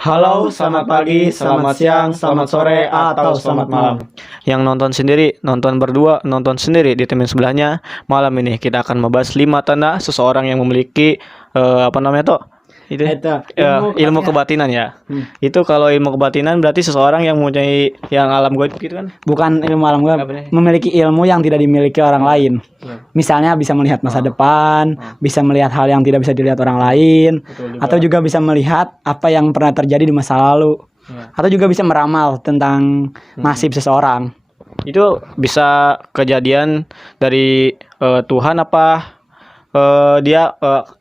Halo, selamat pagi, selamat siang, selamat sore, atau selamat malam. Yang nonton sendiri, nonton berdua, nonton sendiri di temen sebelahnya. Malam ini kita akan membahas 5 tanda seseorang yang memiliki apa namanya tuh? Itu ilmu kebatinan ya. Itu kalau ilmu kebatinan berarti seseorang yang mempunyai yang alam gaib gitu kan? Bukan ilmu alam gaib, memiliki ilmu yang tidak dimiliki orang lain. Misalnya bisa melihat masa depan, bisa melihat hal yang tidak bisa dilihat orang lain, atau juga bisa melihat apa yang pernah terjadi di masa lalu, atau juga bisa meramal tentang nasib seseorang. Itu bisa kejadian dari Tuhan apa? Dia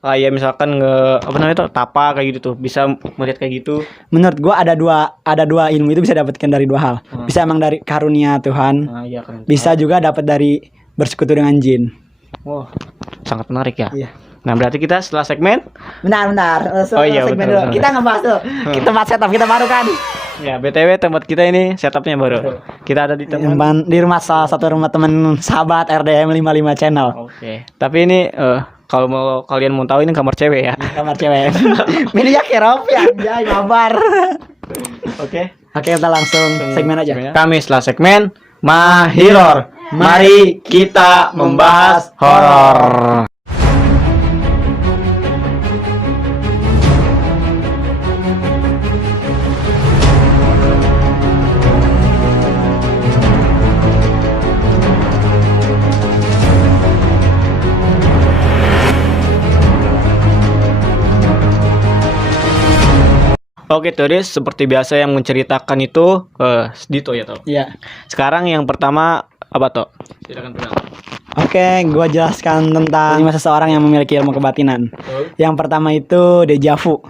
kayak misalkan apa namanya itu tapa kayak gitu tuh, bisa melihat kayak gitu. Menurut gua ada dua ilmu itu bisa dapatkan dari dua hal. Bisa emang dari karunia Tuhan, Iya, bisa juga dapat dari bersekutu dengan jin. Wow, sangat menarik ya. Iya. Nah, berarti kita setelah segmen. Bentar. Oh iya, segmen betul. dulu. Kita ngebahas tuh. Kita bahas setup kita baru kan. Ya, BTW tempat kita ini setupnya baru. Kita ada di Di rumah salah satu rumah teman sahabat RDM 55 channel. Oke. Tapi ini kalau mau kalian mau tahu ini kamar cewek ya. Kamar cewek. Mininya kerop ya, anjay, mabar. Oke. Oke, kita langsung segmen aja. Kami setelah segmen Mahiror. Mari kita membahas horor. Oke, Turis, seperti biasa yang menceritakan itu Dito ya, toh. Iya. Sekarang yang pertama apa toh? Silakan pegang. Oke, gua jelaskan tentang seseorang yang memiliki ilmu kebatinan. Yang pertama itu dejavu.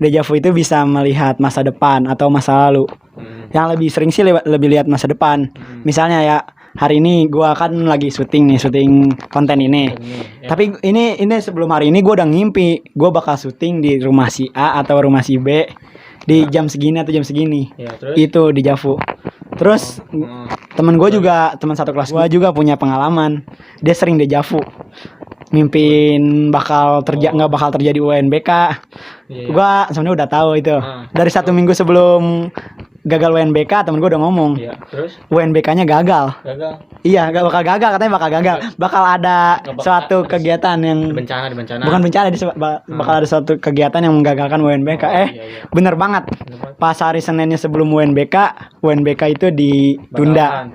Dejavu itu bisa melihat masa depan atau masa lalu. Yang lebih sering sih lebih lihat masa depan. Misalnya ya, hari ini gua kan lagi syuting konten ini. Tapi ini sebelum hari ini gua udah ngimpi gua bakal syuting di rumah si A atau rumah si B di jam segini atau jam segini. Ya, terus? Itu dejavu. Terus temen gue juga, teman satu kelas gue juga punya pengalaman. Dia sering dejavu, mimpin nggak bakal terjadi UNBK. Gue sebenarnya udah tahu itu. Dari 1 minggu sebelum gagal UNBK, temen gue udah ngomong. Terus? UNBK-nya gagal. Iya, gak bakal gagal, katanya bakal gagal. Bakal ada suatu kegiatan yang Bencana. bukan bencana, bakal ada suatu kegiatan yang menggagalkan UNBK. Bener banget. Pas hari Seninnya sebelum UNBK itu ditunda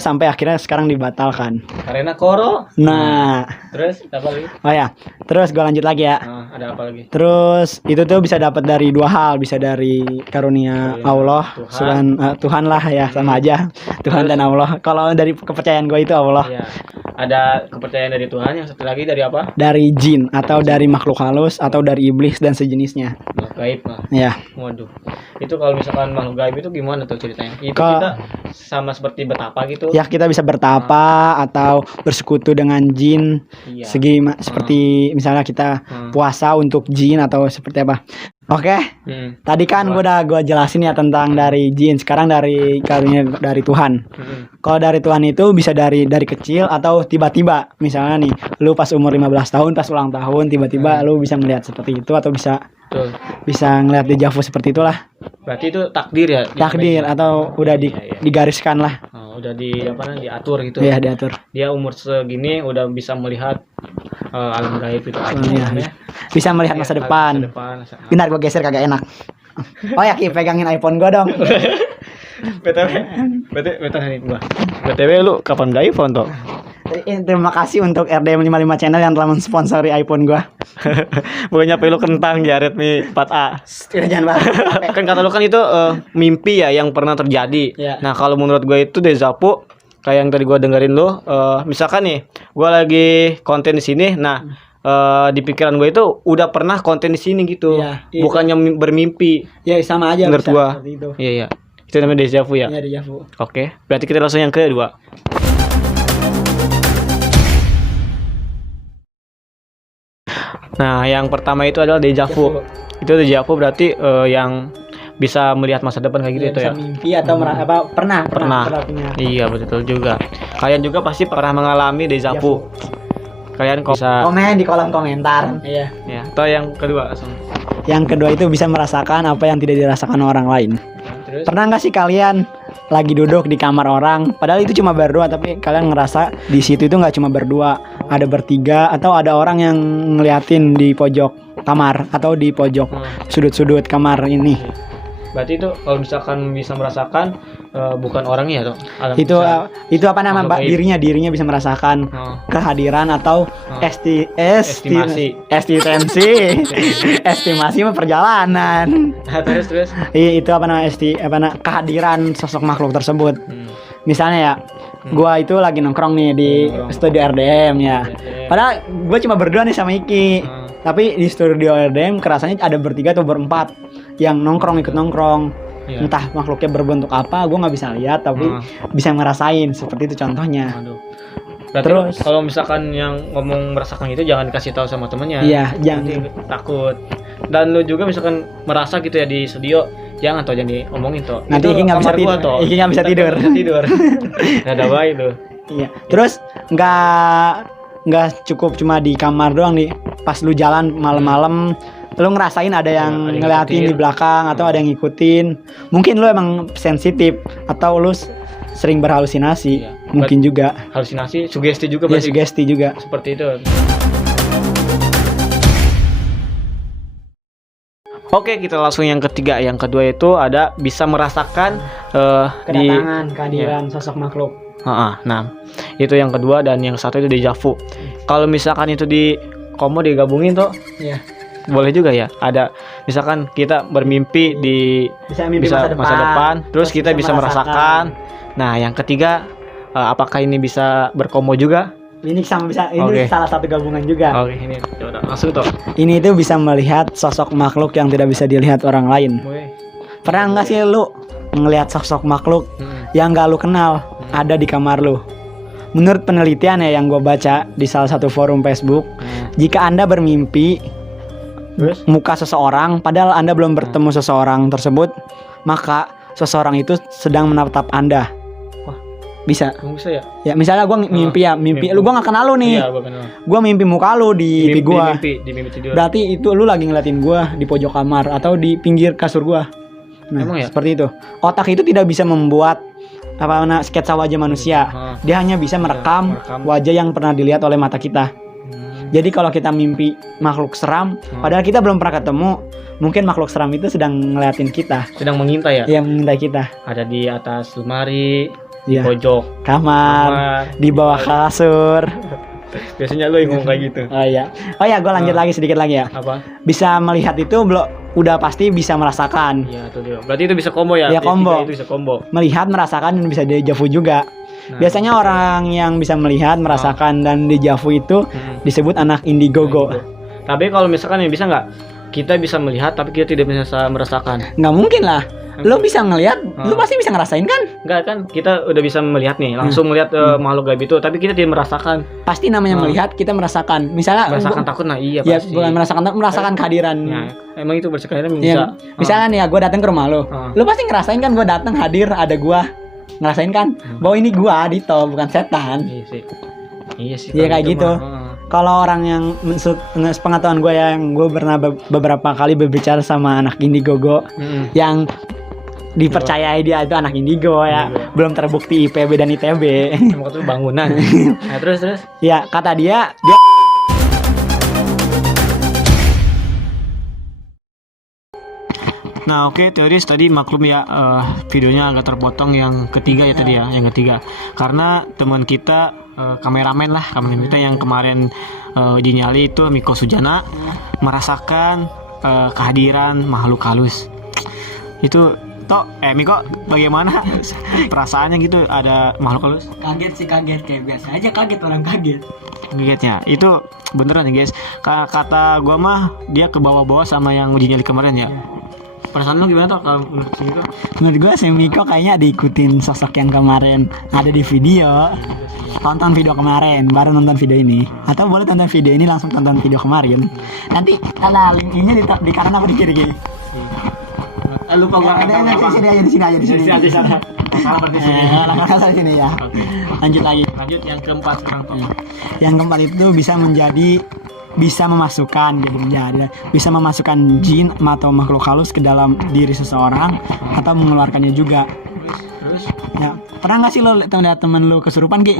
sampai akhirnya sekarang dibatalkan. Karena koro. Nah, Terus apa lagi? oh ya, terus gue lanjut lagi ya. Ada apa lagi? Terus itu tuh bisa dapat dari dua hal, bisa dari karunia Allah, Tuhan lah ya, sama aja. Tuhan dan Allah. Kalau dari kepercayaan gue itu Allah. Iya. Ada kepercayaan dari Tuhan, yang satu lagi dari apa? Dari jin atau dari makhluk halus atau dari iblis dan sejenisnya. Makhluk gaib lah. Ya. Waduh. Itu kalau misalkan makhluk gaib itu gimana tuh ceritanya? Itu kita sama seperti betapa gitu. Ya, kita bisa bertapa atau bersekutu dengan jin. Iya. Seperti misalnya kita puasa untuk jin atau seperti apa. Oke. Tadi kan gua jelasin ya tentang dari jin. Sekarang dari karunia dari Tuhan. Kalau dari Tuhan itu bisa dari kecil atau tiba-tiba. Misalnya nih, lu pas umur 15 tahun pas ulang tahun tiba-tiba lu bisa melihat seperti itu atau bisa ngeliat dejavu seperti itulah. Berarti itu takdir ya? Takdir atau udah digariskan lah. Udah diatur gitu. Iya, diatur. Dia umur segini udah bisa melihat alam gaib itu. Bisa melihat masa depan. Bentar, gua geser kagak enak. Oh ya, Ki, pegangin iPhone gua dong. BTW lu kapan beli iPhone toh? Terima kasih untuk RDM 55 channel yang telah mensponsori iPhone gua. Bukannya lu kentang ya Redmi 4A. Jangan bahas. Kan kata lu kan itu mimpi ya yang pernah terjadi. Ya. Nah, kalau menurut gue itu dejavu kayak yang tadi gue dengerin lu, misalkan nih gue lagi konten di sini, nah di pikiran gue itu udah pernah konten di sini gitu. Ya, bukannya bermimpi. Ya, sama aja menurut gue. itu. Iya. Itu namanya dejavu ya. Iya, dejavu. Oke, berarti kita langsung yang kedua. Nah, yang pertama itu adalah dejavu. Itu dejavu berarti yang bisa melihat masa depan kayak gitu itu ya. Mimpi atau pernah. Iya, betul juga. Kalian juga pasti pernah mengalami dejavu. Kalian kok bisa komen di kolom komentar. Iya. Ya. Atau yang kedua langsung. Yang kedua itu bisa merasakan apa yang tidak dirasakan orang lain. Terus? Pernah nggak sih kalian lagi duduk di kamar orang, padahal itu cuma berdua, tapi kalian ngerasa di situ itu nggak cuma berdua, ada bertiga atau ada orang yang ngeliatin di pojok kamar atau di pojok sudut-sudut kamar ini. Berarti itu kalau misalkan bisa merasakan bukan orangnya tuh. Itu apa nama Mbak? Dirinya bisa merasakan kehadiran atau estimasi estimasi perjalanan. Terus. Itu apa nama kehadiran sosok makhluk tersebut. Misalnya ya, gua itu lagi nongkrong nih di studio RDM ya. Padahal gua cuma berdua nih sama Iki. Tapi di studio RDM kerasanya ada bertiga atau berempat yang ikut nongkrong. Entah makhluknya berbentuk apa, gue nggak bisa lihat, tapi bisa ngerasain. Seperti itu contohnya. Berarti terus kalau misalkan yang ngomong merasakan itu jangan dikasih tahu sama temennya. Iya, jangan. Takut. Dan lu juga misalkan merasa gitu ya di studio, jangan diomongin toh. Nanti Iki nggak bisa tidur. Iki nggak bisa tidur. Nggak ada baik tuh. Iya. Terus nggak cukup cuma di kamar doang nih. Pas lu jalan malam-malam, lu ngerasain ada yang ngeliatin di belakang atau ada yang ngikutin. Mungkin lu emang sensitif atau lu sering berhalusinasi. Mungkin juga halusinasi, sugesti juga. Ya, sugesti juga seperti itu. Oke, kita langsung yang ketiga. Yang kedua itu ada bisa merasakan kehadiran sosok makhluk. Nah, itu yang kedua, dan yang satu itu deja vu. Kalau misalkan itu di komo digabungin tuh, boleh juga ya. Ada misalkan kita bermimpi bisa masa depan, terus kita bisa merasakan. Nah, yang ketiga, apakah ini bisa berkomo juga? Ini salah satu gabungan juga. Oke, ini coba langsung tuh. Ini itu bisa melihat sosok makhluk yang tidak bisa dilihat orang lain. Pernah nggak sih lu ngelihat sosok makhluk yang nggak lu kenal ada di kamar lu? Menurut penelitian ya yang gue baca di salah satu forum Facebook, jika Anda bermimpi muka seseorang, padahal Anda belum bertemu seseorang tersebut, maka seseorang itu sedang menatap Anda. Wah, bisa ya? Ya, misalnya gue mimpi lu, gue nggak kenal lu nih. Iya, gue kenal. Gue mimpi muka lu di mimpi gue. Di mimpi tidur. Berarti itu lu lagi ngeliatin gue di pojok kamar atau di pinggir kasur gue. Nah, seperti itu. Otak itu tidak bisa membuat sketsa wajah manusia. Dia hanya bisa merekam wajah yang pernah dilihat oleh mata kita. Jadi kalau kita mimpi makhluk seram, padahal kita belum pernah ketemu, mungkin makhluk seram itu sedang ngeliatin kita, sedang mengintai ya? Iya, mengintai kita. Ada di atas lemari, di pojok kamar, di bawah kasur. Biasanya lo yang ngomong kayak gitu. Oh ya, gue lanjut lagi sedikit lagi ya. Apa? Bisa melihat itu udah pasti bisa merasakan. Iya, tuh dia. Berarti itu bisa combo ya? Iya, combo. Itu bisa combo. Melihat, merasakan, dan bisa deja vu juga. Biasanya orang yang bisa melihat, merasakan, dan deja vu itu disebut anak Indiegogo. Tapi kalau misalkan yang bisa nggak, kita bisa melihat tapi kita tidak bisa merasakan. Nggak mungkin lah. Lo bisa ngelihat, lo pasti bisa ngerasain kan? Enggak kan, kita udah bisa melihat nih, langsung melihat makhluk gaib itu, tapi kita tidak merasakan. Pasti namanya melihat, kita merasakan. Misalnya merasakan takut, nah iya ya, pasti. bukan merasakan kehadiran. Ya, emang itu kehadiran bisa. Misalnya nih ya, gue datang ke rumah lo, lo pasti ngerasain kan gue datang hadir, ada gue, ngerasain kan? Bahwa ini gue Adito, bukan setan. Iya sih. Iya kayak gitu. Kalau orang yang pengetahuan gue yang gue pernah beberapa kali berbicara sama anak Indiegogo yang dipercayai dia itu anak Indigo ya, belum terbukti IPB dan ITB. Cuma itu bangunan. Nah, terus. Ya, kata dia Nah, oke, teoris tadi maklum ya, videonya agak terpotong yang ketiga ya tadi ya, yang ketiga. Karena teman kita kameramen kita yang kemarin dinyali itu Miko Sujana merasakan kehadiran makhluk halus. Itu Miko, bagaimana perasaannya gitu ada makhluk halus? Kaget kayak biasa aja, kaget orang kaget. Kagetnya itu beneran ya guys. Kata gua mah dia ke bawah-bawah sama yang uji nyali kemarin ya. Perasaan lu gimana kalau menurut gua si Miko kayaknya diikutin sosok yang kemarin ada di video. Tonton video kemarin, baru nonton video ini. Atau boleh tonton video ini langsung tonton video kemarin. Nanti kalau linknya di kanan apa di kiri? Lupa gua di sini aja. Salah di sini. Salah di sini ya. Oke. Lanjut yang keempat sekarang. Yang keempat itu bisa menjadi bisa memasukkan bisa memasukkan jin atau makhluk halus ke dalam diri seseorang atau mengeluarkannya juga. Terus Ya, pernah nggak sih lo lihat temen lo kesurupan Ki?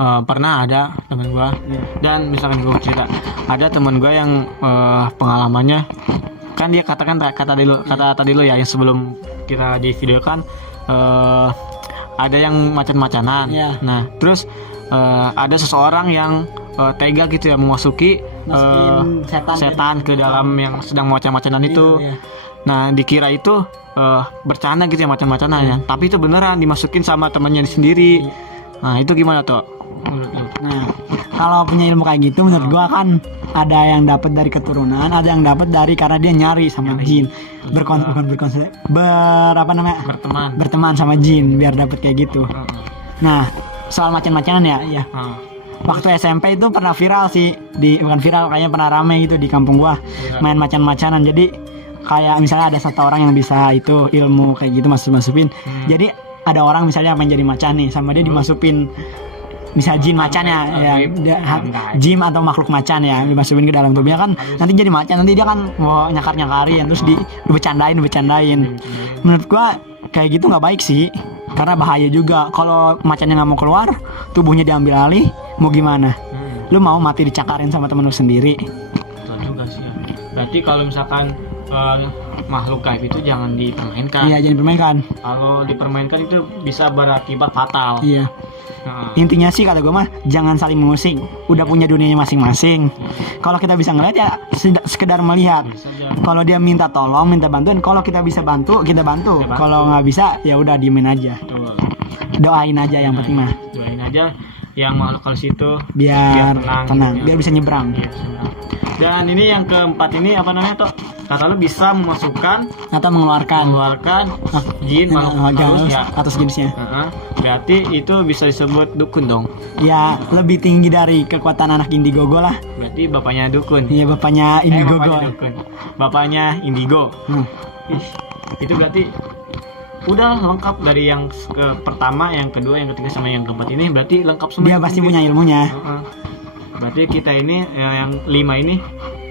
pernah ada teman gua. Dan misalkan gua cerita, ada teman gua yang pengalamannya kan dia kata tadi lo ya yang sebelum kita di video kan ada yang macan-macanan. Iya. Nah, terus ada seseorang yang tega gitu ya memasuki Masukin setan ke dalam yang sedang macan-macanan itu. Iya. Nah, dikira itu bercanda gitu ya macan-macanannya, tapi itu beneran dimasukin sama temannya sendiri. Nah, itu gimana tuh? Nah, kalau punya ilmu kayak gitu menurut gua kan ada yang dapat dari keturunan, ada yang dapat dari karena dia nyari sama jin. Berteman sama jin biar dapat kayak gitu. Nah, soal macan-macanan ya. Waktu SMP itu pernah viral sih, bukan viral, kayaknya pernah rame gitu di kampung gua main macan-macanan. Jadi kayak misalnya ada satu orang yang bisa itu ilmu kayak gitu masukin. Jadi ada orang misalnya yang pengen jadi macan nih, sama dia dimasukin misal jin macan ya, jin atau makhluk macan ya dimasukin ke dalam tubuhnya kan, nanti jadi macan, nanti dia kan mau nyakar-nyakarin terus dibecandain. Menurut gua kayak gitu nggak baik sih, karena bahaya juga. Kalau macannya nggak mau keluar, tubuhnya diambil alih, mau gimana? Lu mau mati dicakarin sama temen lu sendiri? Betul juga sih. Berarti kalau misalkan makhluk gaib itu jangan dipermainkan. Iya, jangan dipermainkan. Kalau dipermainkan itu bisa berakibat fatal. Iya. Intinya sih kata gue mah jangan saling mengusik. Udah punya dunianya masing-masing. Kalau kita bisa ngeliat ya sekedar melihat. Kalau dia minta tolong, minta bantuan, kalau kita bisa bantu, kita bantu. Kalau nggak bisa ya udah diemin aja. Betul. Doain aja yang penting mah. Doain aja yang makhluk halus itu biar tenang, biar bisa nyebrang. Dan ini yang keempat ini apa namanya tuh? Kata lu bisa memasukkan atau mengeluarkan jin makhluk halus ya atas jenisnya. Berarti itu bisa disebut dukun dong. Ya, lebih tinggi dari kekuatan anak Indiegogo lah. Berarti bapaknya dukun. Iya, bapaknya Indiegogo. Bapaknya Indigo. Itu berarti udah lengkap dari yang pertama, yang kedua, yang ketiga sama yang keempat ini, berarti lengkap semua. Dia pasti punya ilmunya. Berarti kita ini yang 5 ini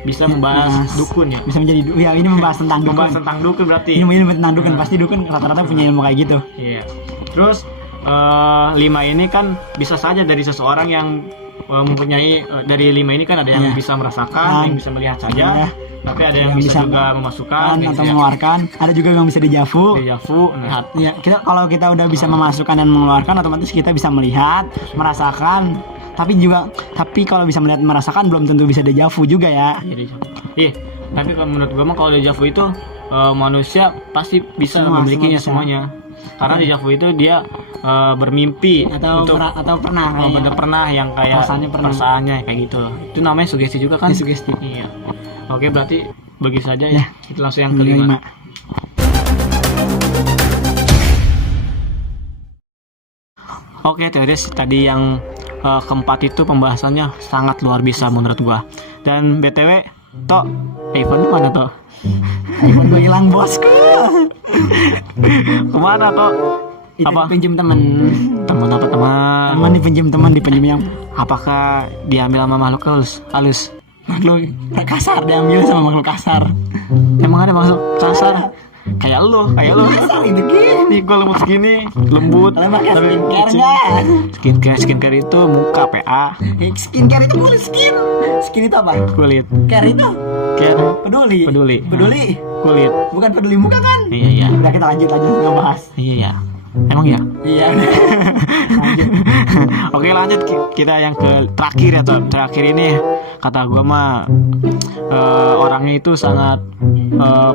bisa membahas dukun ya. Bisa menjadi ini membahas tentang dukun. Membahas tentang dukun berarti. Ini tentang dukun, pasti dukun rata-rata punya ilmu kayak gitu. Iya. Terus 5 ini kan bisa saja dari seseorang yang mempunyai dari 5 ini kan ada yang bisa merasakan, yang bisa melihat saja. Tapi ada yang bisa juga memasukkan atau mengeluarkan, ada juga yang bisa dejavu. Nah. Ya, kalau kita udah bisa memasukkan dan mengeluarkan, otomatis kita bisa melihat, merasakan. Tapi kalau bisa melihat merasakan belum tentu bisa dejavu juga ya. Iya. Tapi kalau menurut gua mah kalau dejavu itu manusia pasti bisa memilikinya semuanya. Karena dejavu itu dia bermimpi atau pernah yang kayak perasaannya kayak gitu. Itu namanya sugesti juga kan? Sugesti. Iya. Oke, berarti bagi saja ya. Kita langsung yang kelima. Oke, Teres, tadi yang keempat itu pembahasannya sangat luar biasa menurut gua. Dan BTW, Tok, iPhone mana Tok? iPhone gua hilang, bosku. Kemana Tok? Apa? Pinjam teman. Teman apa teman? Teman dipinjam yang apakah diambil sama makhluk halus? Makhluk kasar, diambil sama makhluk kasar. Emang ada makhluk kasar? Kayak lu kasar itu gini. Gue lembut segini, lembut. Kalau pakai skincare enggak? Skincare itu muka PA. Skincare itu kulit skin itu apa? Kulit. Care itu? Peduli. Kulit. Bukan peduli muka kan? Iya. Udah kita lanjut nggak bahas. Iya. Emang ya? Iya. Lanjut. Oke, lanjut kita yang terakhir ya Toh. Terakhir ini kata gue mah orangnya itu sangat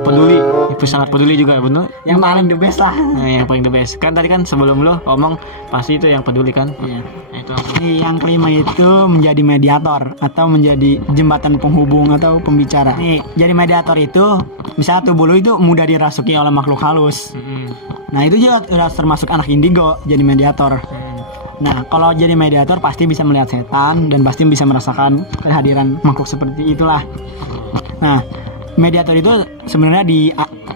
peduli. Itu sangat peduli juga, bener? Yang paling the best lah. Nah, yang paling the best. Kan tadi kan sebelum lo ngomong pasti itu yang peduli kan? Iya. Yang kelima itu menjadi mediator atau menjadi jembatan penghubung atau pembicara. Nih, jadi mediator itu misalnya tubuh lo itu mudah dirasuki oleh makhluk halus. Nah, itu juga udah termasuk anak indigo jadi mediator. Nah, kalau jadi mediator pasti bisa melihat setan dan pasti bisa merasakan kehadiran makhluk seperti itulah. Nah, mediator itu sebenarnya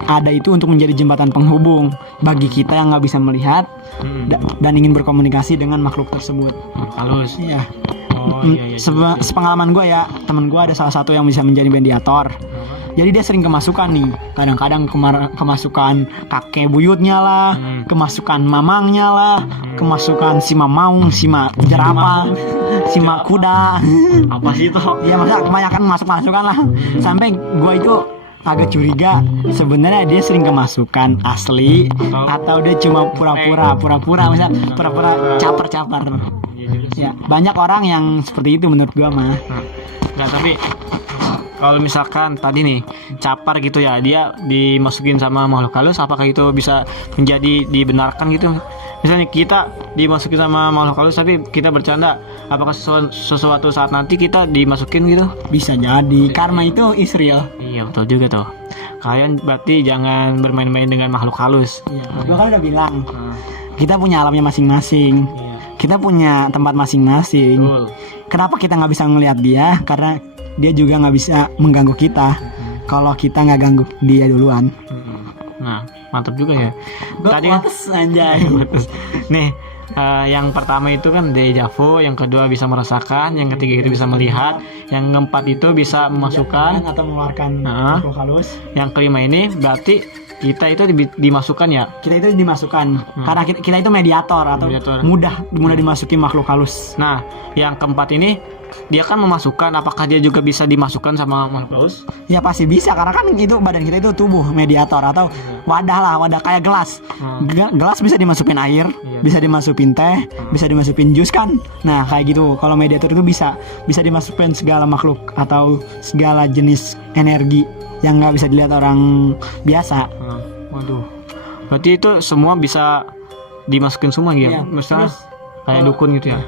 ada itu untuk menjadi jembatan penghubung. bagi kita yang nggak bisa melihat dan ingin berkomunikasi dengan makhluk tersebut. Halus. Iya. Oh iya. Sepengalaman gue ya, temen gue ada salah satu yang bisa menjadi mediator. Jadi dia sering kemasukan nih, kadang-kadang kemasukan kakek buyutnya lah, kemasukan mamangnya lah, kemasukan si mamaung, si jerapah, si kuda. Apa sih itu? Ya masa kebanyakan masuk-masukan lah. Sampai gue itu agak curiga sebenarnya dia sering kemasukan asli atau dia cuma pura-pura misalnya pura-pura caper. Ya, banyak orang yang seperti itu menurut gue mah. Enggak, tapi kalau misalkan tadi nih capar gitu ya, dia dimasukin sama makhluk halus, apakah itu bisa menjadi dibenarkan gitu? Misalnya kita dimasukin sama makhluk halus tapi kita bercanda, apakah sesuatu saat nanti kita dimasukin gitu? Bisa jadi, karma itu is real. Iya betul juga tuh. Kalian berarti jangan bermain-main dengan makhluk halus. Iya, gua kan udah bilang kita punya alamnya masing-masing. Kita punya tempat masing-masing. Kenapa kita nggak bisa ngelihat dia? Karena dia juga nggak bisa mengganggu kita kalau kita nggak ganggu dia duluan. Nah, mantap juga ya. Tadi anjay. Nih, yang pertama itu kan deja vu, yang kedua bisa merasakan, yang ketiga itu bisa melihat, yang keempat itu bisa memasukkan atau mengeluarkan makhluk halus. Yang kelima ini berarti kita itu dimasukkan ya. Kita itu dimasukkan karena kita itu mediator atau mudah dimasuki makhluk halus. Nah, yang keempat ini dia kan memasukkan, apakah dia juga bisa dimasukkan sama makhluk halus? Ya pasti bisa, karena kan itu badan kita itu tubuh mediator atau wadah kayak gelas. Gelas bisa dimasukin air, bisa dimasukin teh, bisa dimasukin jus kan. Nah kayak gitu. Kalau mediator itu bisa dimasukin segala makhluk atau segala jenis energi yang nggak bisa dilihat orang biasa. Waduh, berarti itu semua bisa dimasukin semua ya? Misalnya kayak dukun gitu ya?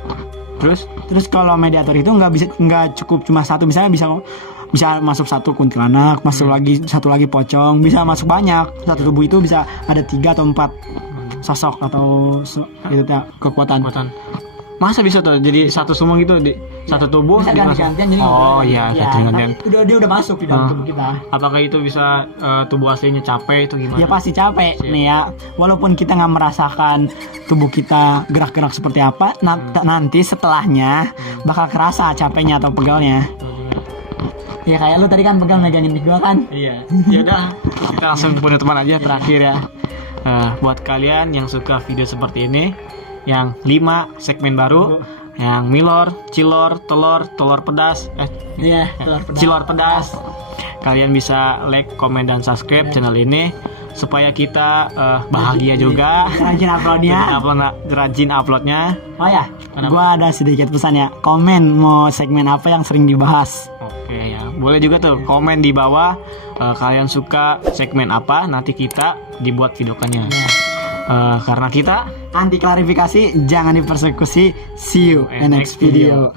Terus kalau mediator itu nggak cukup cuma satu, misalnya bisa masuk satu kuntilanak, satu lagi pocong, bisa masuk banyak. Satu tubuh itu bisa ada 3 atau 4 sosok atau gitu ya, kekuatan. Masa bisa tuh jadi satu semua gitu di satu tubuh? Bisa ganti-gantian jadi. Oh iya, ganti-gantian. Dia udah masuk di dalam tubuh kita. Apakah itu bisa tubuh aslinya capek itu gimana? Ya pasti capek nih ya. Walaupun kita nggak merasakan tubuh kita gerak-gerak seperti apa, nanti setelahnya bakal kerasa capeknya atau pegalnya. Ya kayak lu tadi kan pegal megangin mic gua kan? Iya. Ya udah, kita langsung penutupan aja terakhir ya. Buat kalian yang suka video seperti ini, yang 5 segmen baru, yang milor, cilor, telur pedas, cilor pedas. Kalian bisa like, komen dan subscribe channel ini supaya kita bahagia juga. Rajin uploadnya. Oh ya, gua ada sedikit pesan ya. Komen mau segmen apa yang sering dibahas. Oke ya, boleh juga tuh komen di bawah. Kalian suka segmen apa? Nanti kita dibuat videokannya. Karena kita anti klarifikasi, jangan dipersekusi. See you in next video.